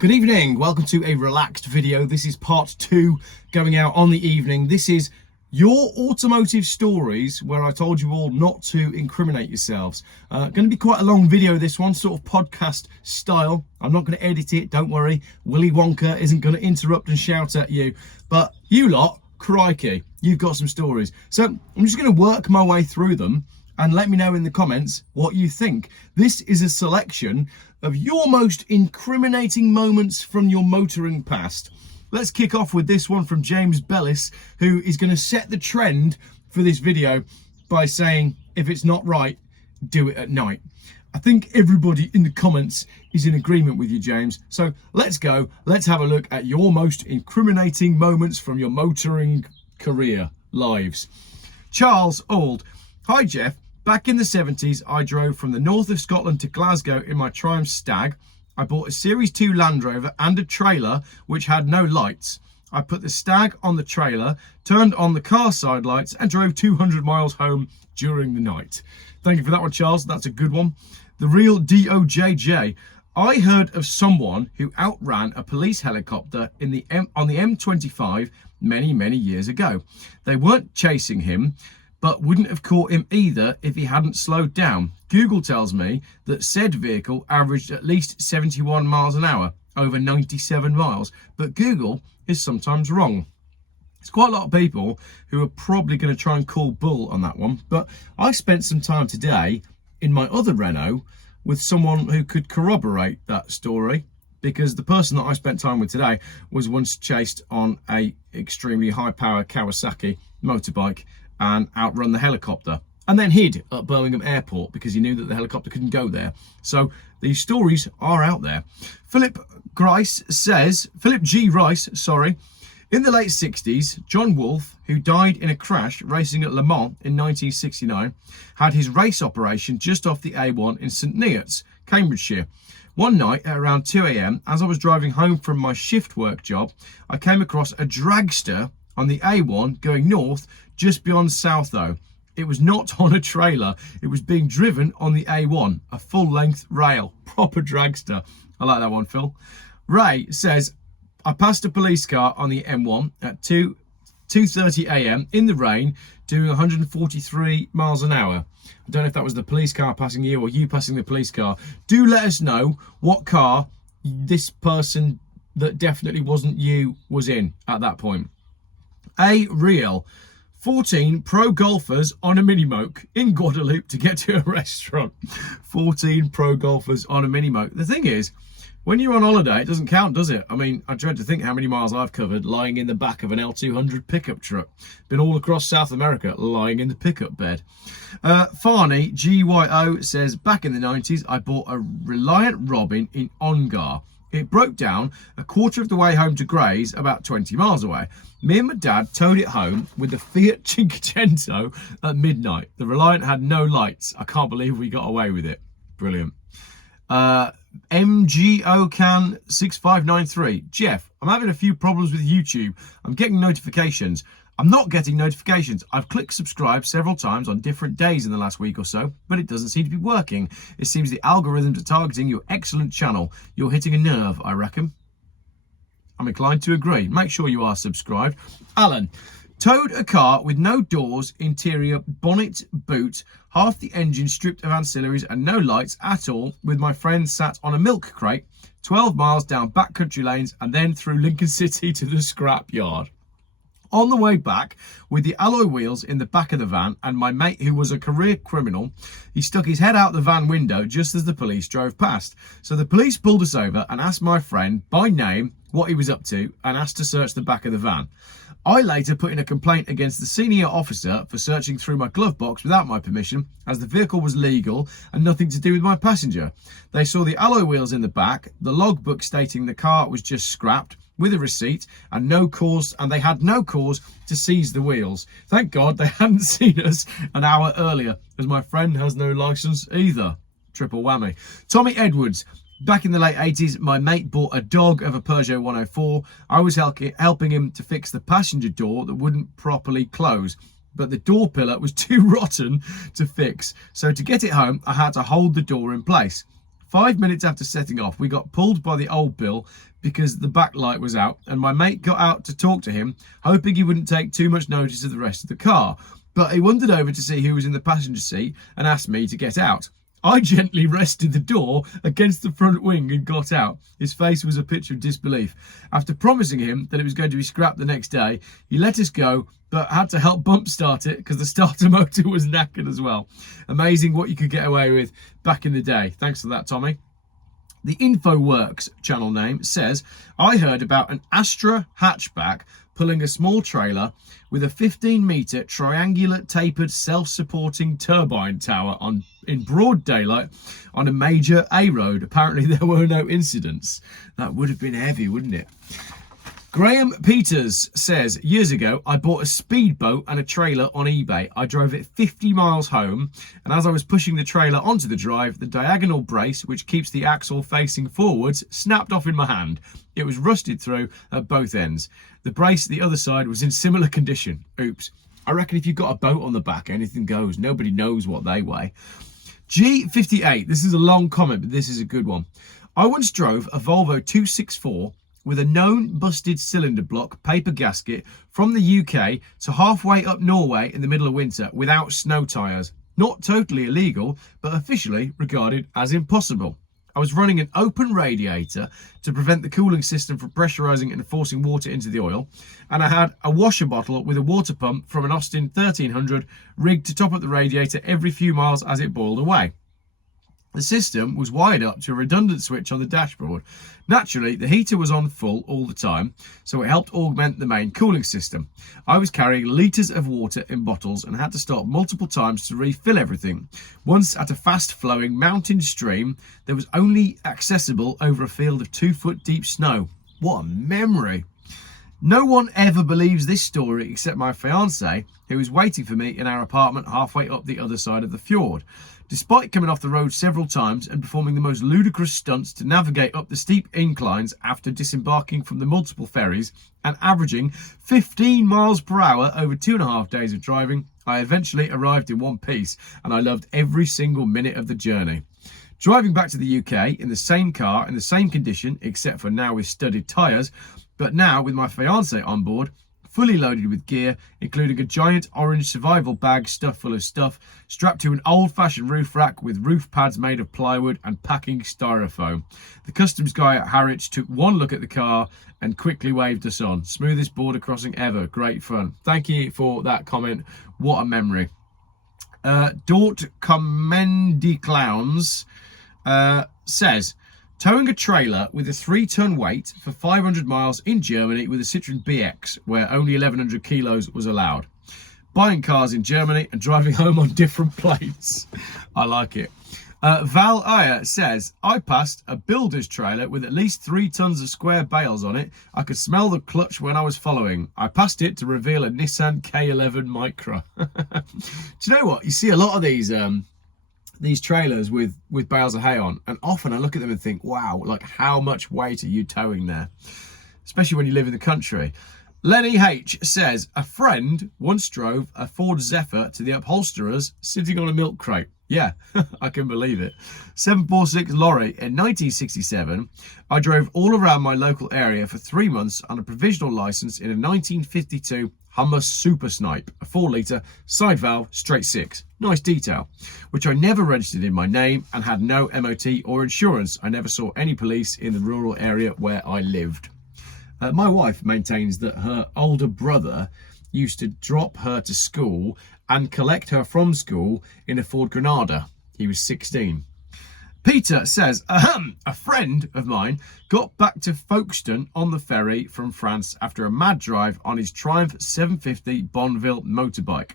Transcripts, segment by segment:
Good evening, welcome to a relaxed video. This is part 2 going out on the evening. This is your automotive stories where I told you all not to incriminate yourselves. Going to be quite a long video, this one, sort of podcast style. I'm not going to edit it, don't worry. Willy Wonka isn't going to interrupt and shout at you. But you lot, crikey, you've got some stories. So I'm just going to work my way through them and let me know in the comments what you think. This is a selection of your most incriminating moments from your motoring past. Let's kick off with this one from James Bellis, who is going to set the trend for this video by saying, if it's not right, do it at night. I think everybody in the comments is in agreement with you, James. So let's go. Let's have a look at your most incriminating moments from your motoring career lives. Charles Auld. Hi, Geoff. Back in the 70s, I drove from the north of Scotland to Glasgow in my Triumph Stag. I bought a Series 2 Land Rover and a trailer which had no lights. I put the Stag on the trailer, turned on the car side lights and drove 200 miles home during the night. Thank you for that one, Charles. That's a good one. The real DOJJ. I heard of someone who outran a police helicopter on the M25 many years ago. They weren't chasing him, but wouldn't have caught him either if he hadn't slowed down. Google tells me that said vehicle averaged at least 71 miles an hour, over 97 miles, but Google is sometimes wrong. There's quite a lot of people who are probably going to try and call bull on that one, but I spent some time today in my other Renault with someone who could corroborate that story, because the person that I spent time with today was once chased on a extremely high-power Kawasaki motorbike and outrun the helicopter, and then hid at Birmingham Airport because he knew that the helicopter couldn't go there. So these stories are out there. Philip G. Rice, in the late 60s, John Wolfe, who died in a crash racing at Le Mans in 1969, had his race operation just off the A1 in St Neots, Cambridgeshire. One night at around 2 a.m, as I was driving home from my shift work job, I came across a dragster on the A1 going north just beyond Southo. It was not on a trailer, it was being driven on the A1, a full-length rail, proper dragster. I like that one, Phil. Ray says, I passed a police car on the M1 at 2:30 a.m. in the rain, doing 143 miles an hour. I don't know if that was the police car passing you or you passing the police car. Do let us know what car this person that definitely wasn't you was in at that point. A real 14 pro golfers on a mini-moke in Guadeloupe to get to a restaurant. 14 pro golfers on a mini-moke. The thing is, when you're on holiday, it doesn't count, does it? I mean, I dread to think how many miles I've covered lying in the back of an L200 pickup truck. Been all across South America lying in the pickup bed. Farney, GYO, says, back in the 90s, I bought a Reliant Robin in Ongar. It broke down a quarter of the way home to Grays, about 20 miles away. Me and my dad towed it home with the Fiat Cinquecento at midnight. The Reliant had no lights. I can't believe we got away with it. Brilliant. MGOCAN6593. Geoff, I'm having a few problems with YouTube. I'm getting notifications. I'm not getting notifications. I've clicked subscribe several times on different days in the last week or so, but it doesn't seem to be working. It seems the algorithms are targeting your excellent channel. You're hitting a nerve, I reckon. I'm inclined to agree. Make sure you are subscribed. Alan, towed a car with no doors, interior, bonnet, boot, half the engine stripped of ancillaries and no lights at all, with my friend sat on a milk crate, 12 miles down backcountry lanes and then through Lincoln City to the scrap yard. On the way back, with the alloy wheels in the back of the van and my mate who was a career criminal, he stuck his head out the van window just as the police drove past. So the police pulled us over and asked my friend by name what he was up to and asked to search the back of the van. I later put in a complaint against the senior officer for searching through my glove box without my permission, as the vehicle was legal and nothing to do with my passenger. They saw the alloy wheels in the back, the logbook stating the car was just scrapped, with a receipt and they had no cause to seize the wheels. Thank God they hadn't seen us an hour earlier, as my friend has no license either. Triple whammy. Tommy Edwards. Back in the late 80s, my mate bought a dog of a Peugeot 104. I was helping him to fix the passenger door that wouldn't properly close, but the door pillar was too rotten to fix. So to get it home, I had to hold the door in place. 5 minutes after setting off, we got pulled by the old Bill because the back light was out, and my mate got out to talk to him, hoping he wouldn't take too much notice of the rest of the car. But he wandered over to see who was in the passenger seat and asked me to get out. I gently rested the door against the front wing and got out. His face was a picture of disbelief. After promising him that it was going to be scrapped the next day, he let us go, but had to help bump start it because the starter motor was knackered as well. Amazing what you could get away with back in the day. Thanks for that, Tommy. The InfoWorks channel name says, I heard about an Astra hatchback pulling a small trailer with a 15-metre triangular tapered self-supporting turbine tower in broad daylight on a major A road. Apparently there were no incidents. That would have been heavy, wouldn't it? Graham Peters says, years ago, I bought a speedboat and a trailer on eBay. I drove it 50 miles home, and as I was pushing the trailer onto the drive, the diagonal brace, which keeps the axle facing forwards, snapped off in my hand. It was rusted through at both ends. The brace the other side was in similar condition. Oops. I reckon if you've got a boat on the back, anything goes. Nobody knows what they weigh. G58, this is a long comment, but this is a good one. I once drove a Volvo 264 with a known busted cylinder block paper gasket from the UK to halfway up Norway in the middle of winter without snow tyres. Not totally illegal, but officially regarded as impossible. I was running an open radiator to prevent the cooling system from pressurising and forcing water into the oil, and I had a washer bottle with a water pump from an Austin 1300 rigged to top up the radiator every few miles as it boiled away. The system was wired up to a redundant switch on the dashboard. Naturally, the heater was on full all the time, so it helped augment the main cooling system. I was carrying litres of water in bottles and had to stop multiple times to refill everything. Once at a fast-flowing mountain stream that was only accessible over a field of 2-foot deep snow. What a memory! No one ever believes this story except my fiancée, who was waiting for me in our apartment halfway up the other side of the fjord. Despite coming off the road several times and performing the most ludicrous stunts to navigate up the steep inclines after disembarking from the multiple ferries and averaging 15 miles per hour over 2.5 days of driving, I eventually arrived in one piece, and I loved every single minute of the journey. Driving back to the UK in the same car, in the same condition, except for now with studded tyres, but now with my fiancée on board, fully loaded with gear, including a giant orange survival bag stuffed full of stuff, strapped to an old-fashioned roof rack with roof pads made of plywood and packing styrofoam. The customs guy at Harwich took one look at the car and quickly waved us on. Smoothest border crossing ever. Great fun. Thank you for that comment. What a memory. Dort Commendy Clowns says, towing a trailer with a 3-ton weight for 500 miles in Germany with a Citroen BX, where only 1,100 kilos was allowed. Buying cars in Germany and driving home on different plates. I like it. Val Ayer says, I passed a builder's trailer with at least 3 tons of square bales on it. I could smell the clutch when I was following. I passed it to reveal a Nissan K11 Micra. Do you know what? You see a lot of these trailers with bales of hay on, and often I look at them and think, wow, like how much weight are you towing there? Especially when you live in the country. Lenny H says, a friend once drove a Ford Zephyr to the upholsterers sitting on a milk crate. Yeah, I can believe it. 746 lorry in 1967. I drove all around my local area for 3 months on a provisional license in a 1952 Hummer Super Snipe, a 4-litre side valve straight 6. Nice detail, which I never registered in my name and had no MOT or insurance. I never saw any police in the rural area where I lived. My wife maintains that her older brother used to drop her to school and collect her from school in a Ford Granada. He was 16. Peter says, a friend of mine got back to Folkestone on the ferry from France after a mad drive on his Triumph 750 Bonneville motorbike.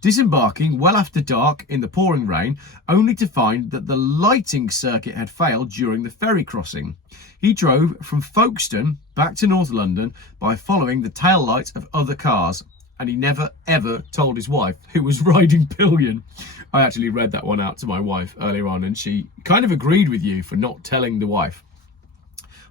Disembarking well after dark in the pouring rain, only to find that the lighting circuit had failed during the ferry crossing. He drove from Folkestone back to North London by following the tail lights of other cars, and he never ever told his wife, who was riding pillion. I actually read that one out to my wife earlier on, and she kind of agreed with you for not telling the wife.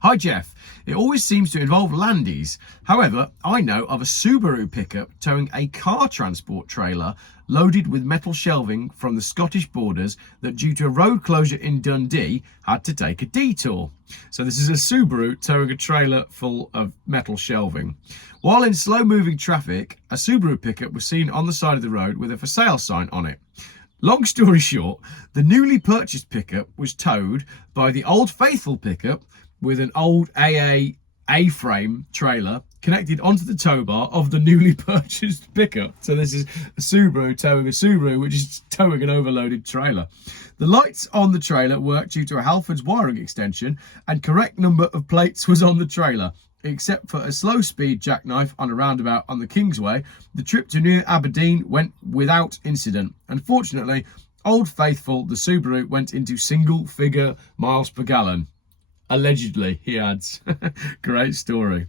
Hi Geoff, it always seems to involve landies. However, I know of a Subaru pickup towing a car transport trailer loaded with metal shelving from the Scottish borders that, due to a road closure in Dundee, had to take a detour. So this is a Subaru towing a trailer full of metal shelving. While in slow-moving traffic, a Subaru pickup was seen on the side of the road with a for sale sign on it. Long story short, the newly purchased pickup was towed by the Old Faithful pickup with an old AA A-frame trailer connected onto the tow bar of the newly purchased pickup. So this is a Subaru towing a Subaru, which is towing an overloaded trailer. The lights on the trailer worked due to a Halfords wiring extension, and correct number of plates was on the trailer. Except for a slow-speed jackknife on a roundabout on the Kingsway, the trip to New Aberdeen went without incident. Unfortunately, Old Faithful, the Subaru, went into single-figure miles per gallon. Allegedly, he adds. Great story.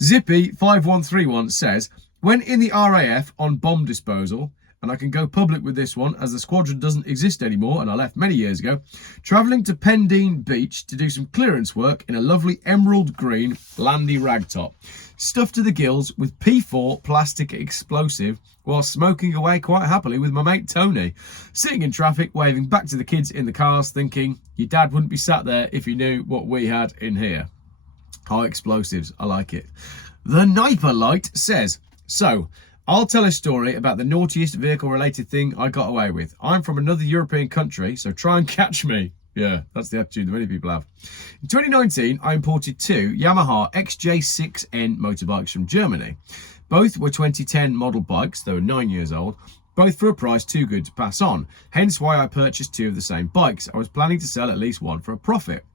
Zippy5131 says, when in the RAF on bomb disposal, and I can go public with this one as the squadron doesn't exist anymore and I left many years ago, travelling to Pendine Beach to do some clearance work in a lovely emerald green landy ragtop, stuffed to the gills with P4 plastic explosive, while smoking away quite happily with my mate Tony, sitting in traffic waving back to the kids in the cars, thinking your dad wouldn't be sat there if he knew what we had in here. High explosives, I like it. The Niper Light says, so I'll tell a story about the naughtiest vehicle-related thing I got away with. I'm from another European country, so try and catch me. Yeah, that's the attitude that many people have. In 2019, I imported two Yamaha XJ6N motorbikes from Germany. Both were 2010 model bikes, they were 9 years old, both for a price too good to pass on. Hence why I purchased two of the same bikes. I was planning to sell at least one for a profit.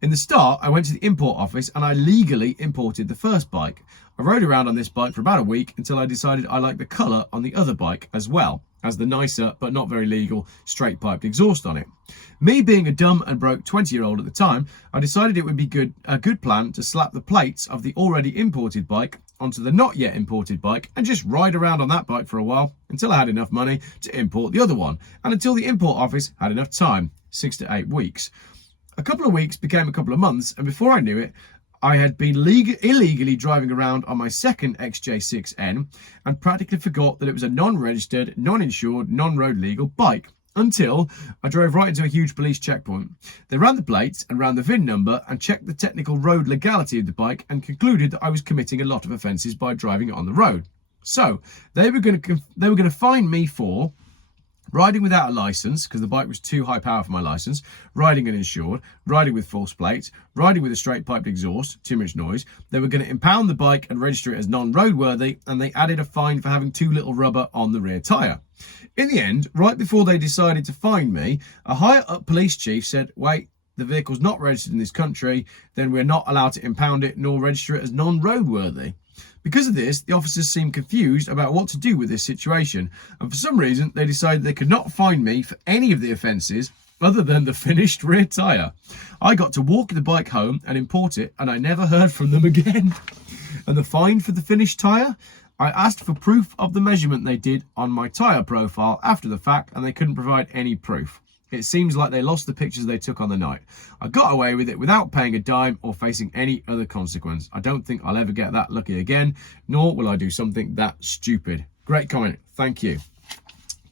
In the start, I went to the import office and I legally imported the first bike. I rode around on this bike for about a week until I decided I liked the colour on the other bike as well as the nicer but not very legal straight piped exhaust on it. Me being a dumb and broke 20-year-old at the time, I decided it would be a good plan to slap the plates of the already imported bike onto the not yet imported bike and just ride around on that bike for a while until I had enough money to import the other one, and until the import office had enough time, 6 to 8 weeks. A couple of weeks became a couple of months, and before I knew it, I had been illegally driving around on my second XJ6N and practically forgot that it was a non-registered, non-insured, non-road legal bike until I drove right into a huge police checkpoint. They ran the plates and ran the VIN number and checked the technical road legality of the bike and concluded that I was committing a lot of offences by driving it on the road. So they were going to fine me for riding without a licence, because the bike was too high power for my licence, riding uninsured, riding with false plates, riding with a straight piped exhaust, too much noise. They were going to impound the bike and register it as non-roadworthy, and they added a fine for having too little rubber on the rear tyre. In the end, right before they decided to fine me, a higher up police chief said, wait, the vehicle's not registered in this country, then we're not allowed to impound it nor register it as non-roadworthy. Because of this, the officers seemed confused about what to do with this situation, and for some reason they decided they could not fine me for any of the offences other than the finished rear tyre. I got to walk the bike home and import it, and I never heard from them again. And the fine for the finished tyre? I asked for proof of the measurement they did on my tyre profile after the fact, and they couldn't provide any proof. It seems like they lost the pictures they took on the night. I got away with it without paying a dime or facing any other consequence. I don't think I'll ever get that lucky again, nor will I do something that stupid. Great comment, thank you.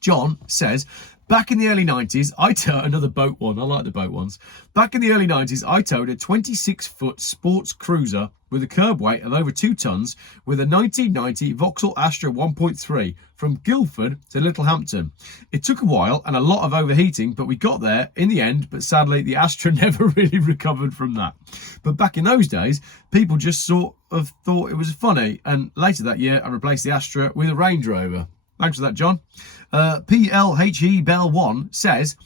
John says, back in the early 90s, I towed another boat one. I like the boat ones. Back in the early 90s, I towed a 26-foot sports cruiser with a curb weight of over 2 tons with a 1990 Vauxhall Astra 1.3 from Guildford to Littlehampton. It took a while and a lot of overheating, but we got there in the end, but sadly the Astra never really recovered from that. But back in those days, people just sort of thought it was funny, and later that year I replaced the Astra with a Range Rover. Thanks for that, John. PLHE Bell 1 says,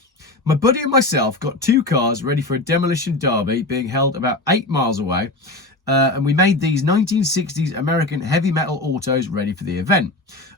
my buddy and myself got 2 cars ready for a demolition derby being held about 8 miles away, and we made these 1960s American heavy metal autos ready for the event.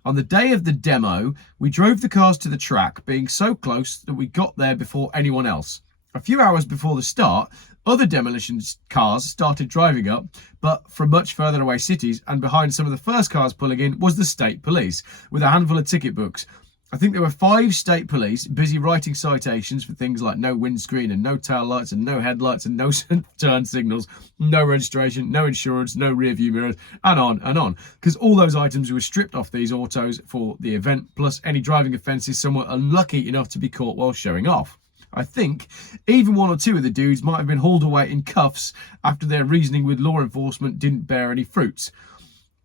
On the day of the demo, we drove the cars to the track, being so close that we got there before anyone else. A few hours before the start, other demolition cars started driving up, but from much further away cities, and behind some of the first cars pulling in was the state police with a handful of ticket books. I think there were 5 state police busy writing citations for things like no windscreen and no tail lights and no headlights and no turn signals, no registration, no insurance, no rear view mirrors, and on and on. Because all those items were stripped off these autos for the event, plus any driving offences some were unlucky enough to be caught while showing off. I think even 1 or 2 of the dudes might have been hauled away in cuffs after their reasoning with law enforcement didn't bear any fruits.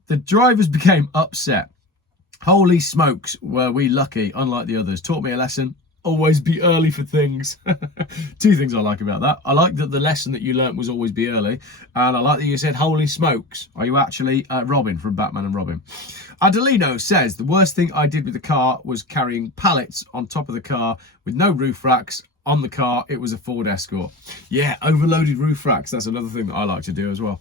The drivers became upset. Holy smokes, were we lucky, unlike the others. Taught me a lesson. Always be early for things. 2 things I like about that. I like that the lesson that you learnt was always be early. And I like that you said, holy smokes. Are you actually Robin from Batman and Robin? Adelino says, the worst thing I did with the car was carrying pallets on top of the car with no roof racks on the car. It was a Ford Escort. Yeah, overloaded roof racks. That's another thing that I like to do as well.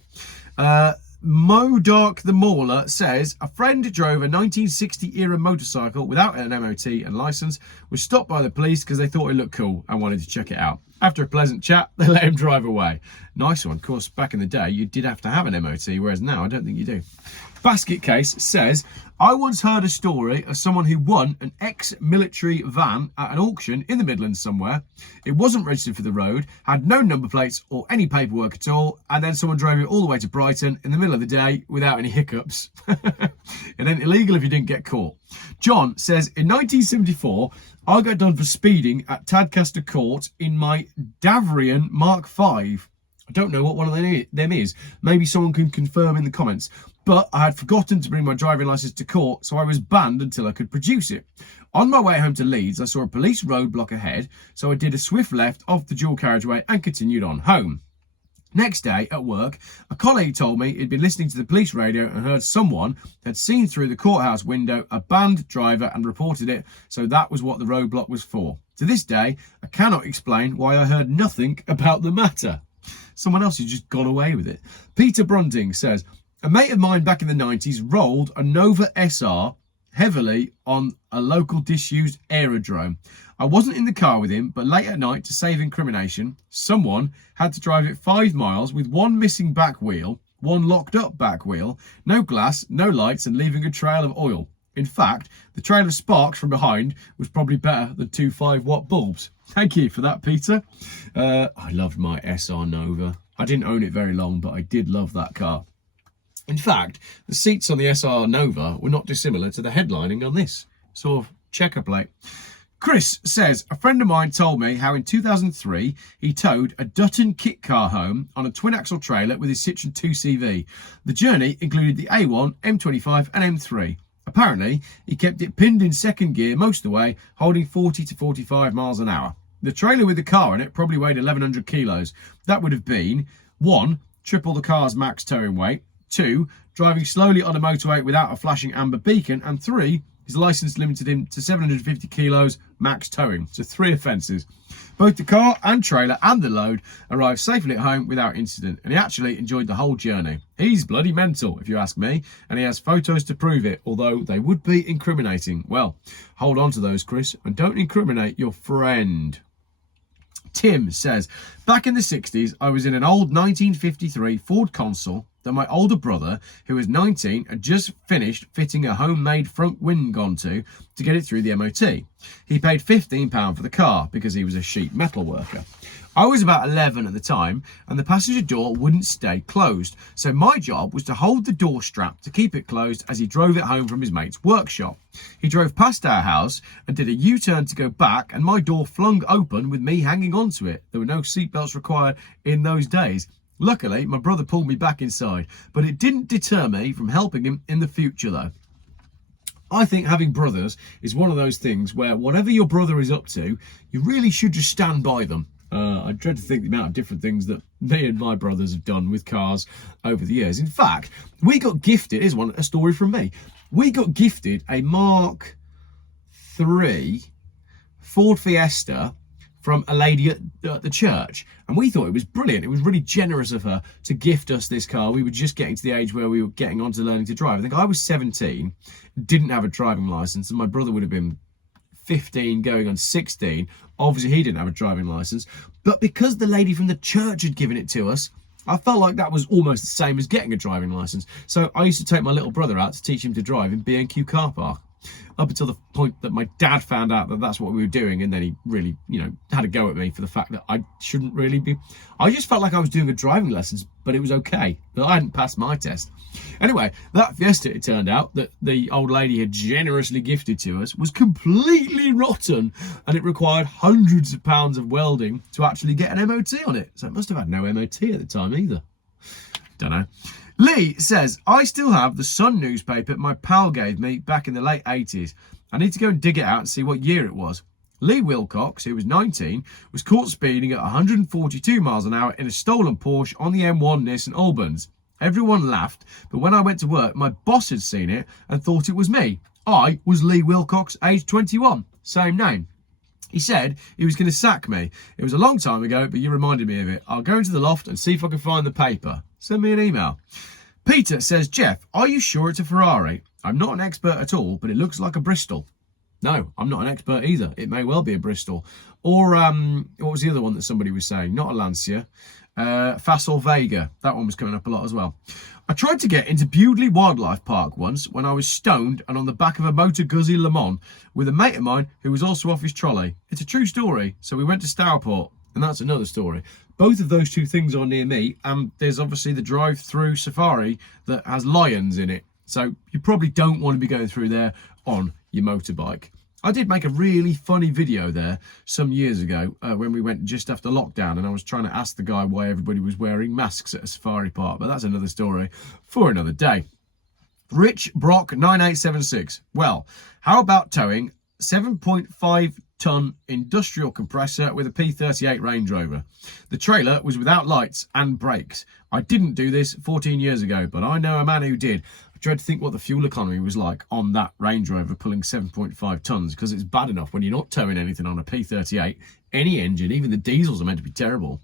Modark the Mauler says, a friend drove a 1960 era motorcycle without an MOT and licence, was stopped by the police because they thought it looked cool and wanted to check it out. After a pleasant chat, they let him drive away. Nice one. Of course, back in the day, you did have to have an MOT, whereas now I don't think you do. Basket Case says, I once heard a story of someone who won an ex-military van at an auction in the Midlands somewhere. It wasn't registered for the road, had no number plates or any paperwork at all, and then someone drove it all the way to Brighton in the middle of the day without any hiccups. And then illegal if you didn't get caught. John says, in 1974, I got done for speeding at Tadcaster Court in my Davrian Mark V. I don't know what one of them is. Maybe someone can confirm in the comments. But I had forgotten to bring my driving licence to court, so I was banned until I could produce it. On my way home to Leeds, I saw a police roadblock ahead, so I did a swift left off the dual carriageway and continued on home. Next day at work, a colleague told me he'd been listening to the police radio and heard someone had seen through the courthouse window a banned driver and reported it, so that was what the roadblock was for. To this day, I cannot explain why I heard nothing about the matter. Someone else has just gone away with it. Peter Brunding says, a mate of mine back in the 90s rolled a Nova SR heavily on a local disused aerodrome. I wasn't in the car with him, but late at night, to save incrimination, someone had to drive it 5 miles with 1 missing back wheel, 1 locked up back wheel, no glass, no lights, and leaving a trail of oil. In fact, the trail of sparks from behind was probably better than 2 5-watt bulbs. Thank you for that, Peter. I loved my SR Nova. I didn't own it very long, but I did love that car. In fact, the seats on the SR Nova were not dissimilar to the headlining on this sort of checker plate. Chris says, a friend of mine told me how in 2003 he towed a Dutton kit car home on a twin-axle trailer with his Citroen 2CV. The journey included the A1, M25 and M3. Apparently, he kept it pinned in second gear most of the way, holding 40 to 45 miles an hour. The trailer with the car in it probably weighed 1,100 kilos. That would have been 1, triple the car's max towing weight, 2, driving slowly on a motorway without a flashing amber beacon, and 3, his licence limited him to 750 kilos max towing. So 3 offences. Both the car and trailer and the load arrived safely at home without incident, and he actually enjoyed the whole journey. He's bloody mental, if you ask me, and he has photos to prove it, although they would be incriminating. Well, hold on to those, Chris, and don't incriminate your friend. Tim says, back in the 60s, I was in an old 1953 Ford Consul that my older brother, who was 19, had just finished fitting a homemade front wing onto to get it through the MOT. He paid £15 for the car because he was a sheet metal worker. I was about 11 at the time and the passenger door wouldn't stay closed, so my job was to hold the door strap to keep it closed as he drove it home from his mate's workshop. He drove past our house and did a U-turn to go back, and my door flung open with me hanging onto it. There were no seatbelts required in those days. Luckily, my brother pulled me back inside, but it didn't deter me from helping him in the future though. I think having brothers is one of those things where whatever your brother is up to, you really should just stand by them. I dread to think the amount of different things that me and my brothers have done with cars over the years. In fact, we got gifted, here's a story from me. We got gifted a Mark III Ford Fiesta from a lady at the church, and we thought it was brilliant. It was really generous of her to gift us this car. We were just getting to the age where we were getting on to learning to drive. I think I was 17, didn't have a driving license, and my brother would have been 15 going on 16. Obviously he didn't have a driving license, but because the lady from the church had given it to us, I felt like that was almost the same as getting a driving license. So I used to take my little brother out to teach him to drive in B&Q car park. up until the point that my dad found out that that's what we were doing, and then he really, had a go at me for the fact that I shouldn't really be. I just felt like I was doing a driving lessons, but it was okay that I hadn't passed my test. Anyway, that Fiesta, it turned out, that the old lady had generously gifted to us was completely rotten, and it required hundreds of pounds of welding to actually get an MOT on it. So it must have had no MOT at the time either. Don't know. Lee says, I still have the Sun newspaper my pal gave me back in the late 80s. I need to go and dig it out and see what year it was. Lee Wilcox, who was 19, was caught speeding at 142 miles an hour in a stolen Porsche on the M1 near St Albans. Everyone laughed, but when I went to work, my boss had seen it and thought it was me. I was Lee Wilcox, age 21. Same name. He said he was going to sack me. It was a long time ago, but you reminded me of it. I'll go into the loft and see if I can find the paper. Send me an email. Peter says, Geoff, are you sure it's a Ferrari? I'm not an expert at all, but it looks like a Bristol. No, I'm not an expert either. It may well be a Bristol. Or, what was the other one that somebody was saying? Not a Lancia. Facel Vega. That one was coming up a lot as well. I tried to get into Bewdley Wildlife Park once when I was stoned and on the back of a Motor Guzzi Le Mans with a mate of mine who was also off his trolley. It's a true story. So we went to Stourport, and that's another story. Both of those two things are near me, and there's obviously the drive-through safari that has lions in it. So you probably don't want to be going through there on your motorbike. I did make a really funny video there some years ago when we went just after lockdown, and I was trying to ask the guy why everybody was wearing masks at a safari park, but that's another story for another day. Rich Brock 9876. Well, how about towing 7.5 ton industrial compressor with a P38 Range Rover? The trailer was without lights and brakes. I didn't do this 14 years ago, but I know a man who did. I dread to think what the fuel economy was like on that Range Rover pulling 7.5 tons, because it's bad enough when you're not towing anything on a P38. Any engine, even the diesels, are meant to be terrible.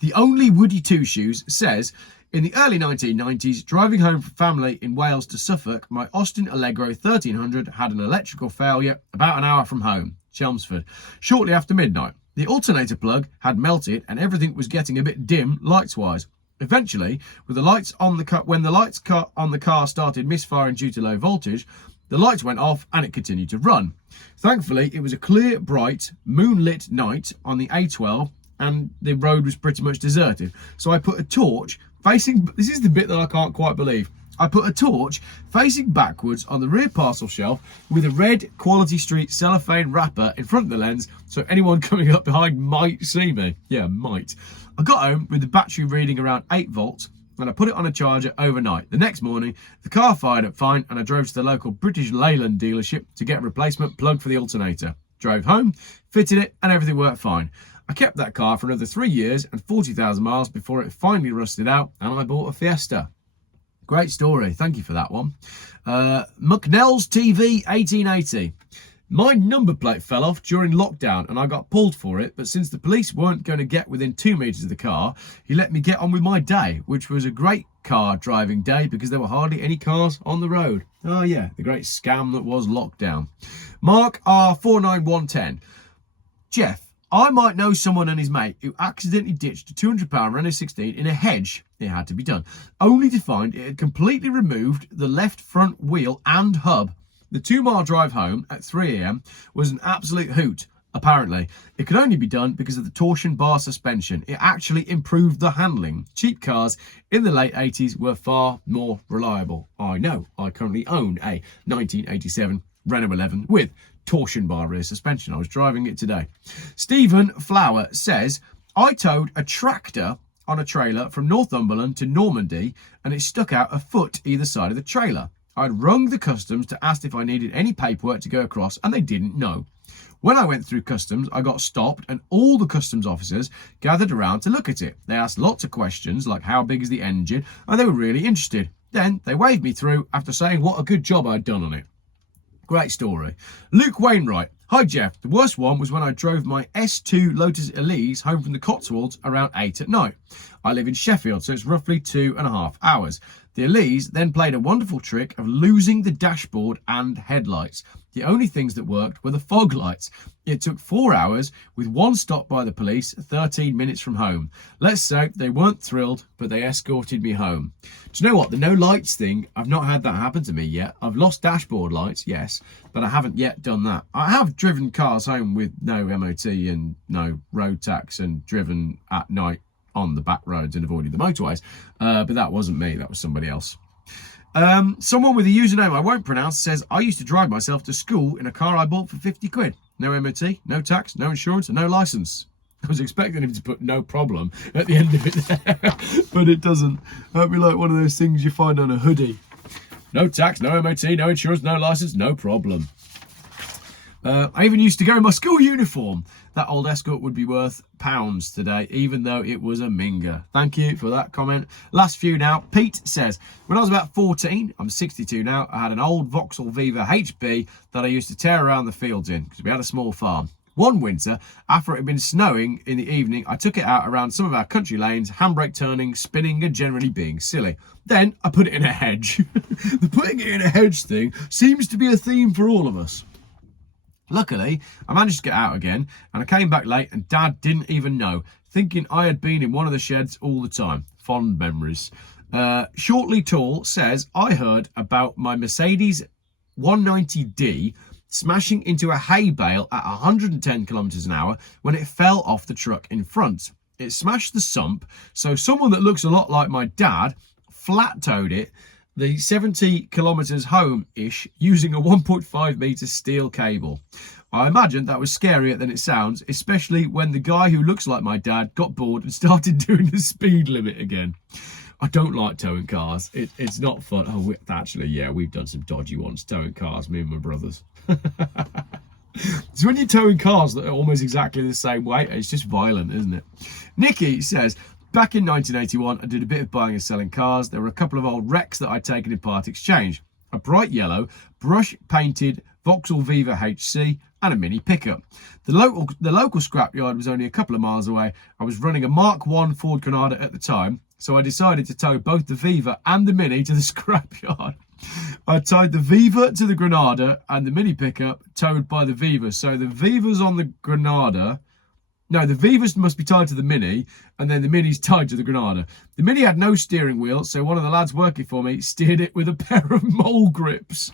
The Only Woody Two Shoes says, in the early 1990s, driving home from family in Wales to Suffolk, my Austin Allegro 1300 had an electrical failure about an hour from home, Chelmsford, shortly after midnight. The alternator plug had melted and everything was getting a bit dim lights-wise. Eventually, with the lights on the when the lights on the car started misfiring due to low voltage, the lights went off and it continued to run. Thankfully, it was a clear, bright, moonlit night on the A12 and the road was pretty much deserted. So I put a torch facing, this is the bit that I can't quite believe. I put a torch facing backwards on the rear parcel shelf with a red Quality Street cellophane wrapper in front of the lens so anyone coming up behind might see me. Yeah, might. I got home with the battery reading around 8 volts and I put it on a charger overnight. The next morning, the car fired up fine and I drove to the local British Leyland dealership to get a replacement plug for the alternator. Drove home, fitted it and everything worked fine. I kept that car for another 3 years and 40,000 miles before it finally rusted out and I bought a Fiesta. Great story. Thank you for that one. McNell's TV 1880. My number plate fell off during lockdown and I got pulled for it, but since the police weren't going to get within 2 meters of the car, he let me get on with my day, which was a great car driving day because there were hardly any cars on the road. Oh yeah, the great scam that was lockdown. Mark R49110. Geoff, I might know someone and his mate who accidentally ditched a £200 Renault 16 in a hedge. It had to be done, only to find it had completely removed the left front wheel and hub. The 2-mile drive home at 3 a.m. was an absolute hoot, apparently. It could only be done because of the torsion bar suspension. It actually improved the handling. Cheap cars in the late 80s were far more reliable. I know, I currently own a 1987 Renault 11 with torsion bar rear suspension. I was driving it today. Stephen Flower says, I towed a tractor on a trailer from Northumberland to Normandy and it stuck out a foot either side of the trailer. I'd rung the customs to ask if I needed any paperwork to go across and they didn't know. When I went through customs, I got stopped and all the customs officers gathered around to look at it. They asked lots of questions like how big is the engine and they were really interested. Then they waved me through after saying what a good job I'd done on it. Great story. Luke Wainwright. Hi Geoff, the worst one was when I drove my S2 Lotus Elise home from the Cotswolds around 8 at night. I live in Sheffield, so it's roughly 2.5 hours. The Elise then played a wonderful trick of losing the dashboard and headlights. The only things that worked were the fog lights. It took 4 hours with one stop by the police, 13 minutes from home. Let's say they weren't thrilled, but they escorted me home. Do you know what? The no lights thing, I've not had that happen to me yet. I've lost dashboard lights, yes, but I haven't yet done that. I have driven cars home with no MOT and no road tax and driven at night on the back roads and avoided the motorways, but that wasn't me, that was somebody else. Someone with a username I won't pronounce says, I used to drive myself to school in a car I bought for 50 quid. No MOT, no tax, no insurance, and no license. I was expecting him to put no problem at the end of it there, but it doesn't. That'd be like one of those things you find on a hoodie. No tax, no MOT, no insurance, no license, no problem. I even used to go in my school uniform. That old Escort would be worth pounds today, even though it was a minger. Thank you for that comment. Last few now. Pete says, when I was about 14, I'm 62 now, I had an old Vauxhall Viva HB that I used to tear around the fields in because we had a small farm. One winter, after it had been snowing in the evening, I took it out around some of our country lanes, handbrake turning, spinning and generally being silly. Then I put it in a hedge. The putting it in a hedge thing seems to be a theme for all of us. Luckily, I managed to get out again and I came back late and Dad didn't even know, thinking I had been in one of the sheds all the time. Fond memories. Shortly Tall says, I heard about my Mercedes 190D smashing into a hay bale at 110 kilometers an hour when it fell off the truck in front. It smashed the sump, so someone that looks a lot like my dad flat-towed it the 70 kilometers home-ish using a 1.5 meter steel cable. I imagine that was scarier than it sounds, especially when the guy who looks like my dad got bored and started doing the speed limit again. I don't like towing cars. It's not fun. Oh, actually, yeah, we've done some dodgy ones towing cars, me and my brothers. It's when you're towing cars that are almost exactly the same weight. It's just violent, isn't it? Nikki says, back in 1981, I did a bit of buying and selling cars. There were a couple of old wrecks that I'd taken in part exchange. A bright yellow, brush-painted Vauxhall Viva HC and a mini pickup. The local scrapyard was only a couple of miles away. I was running a Mark 1 Ford Granada at the time, so I decided to tow both the Viva and the Mini to the scrapyard. I tied the Viva to the Granada and the Mini pickup towed by the Viva. So the Viva's on the Granada. No, the Vivas must be tied to the Mini, and then the Mini's tied to the Granada. The Mini had no steering wheel, so one of the lads working for me steered it with a pair of mole grips.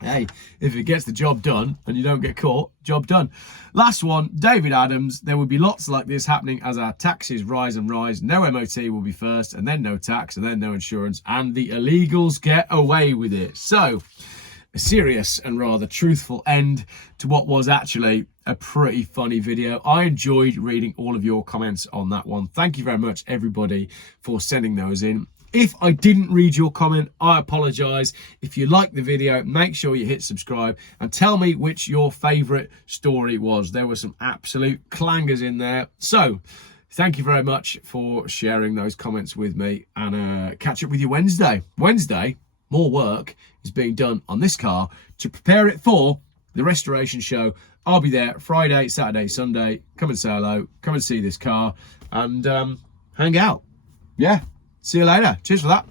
Hey, if it gets the job done and you don't get caught, job done. Last one, David Adams. There will be lots like this happening as our taxes rise and rise. No MOT will be first, and then no tax, and then no insurance, and the illegals get away with it. So, a serious and rather truthful end to what was actually a pretty funny video. I enjoyed reading all of your comments on that one. Thank you very much, everybody, for sending those in. If I didn't read your comment, I apologise. If you liked the video, make sure you hit subscribe and tell me which your favourite story was. There were some absolute clangers in there. So, thank you very much for sharing those comments with me, and catch up with you Wednesday. Wednesday, more work is being done on this car to prepare it for the restoration show. I'll be there Friday, Saturday, Sunday. Come and say hello. Come and see this car and hang out. Yeah. See you later. Cheers for that.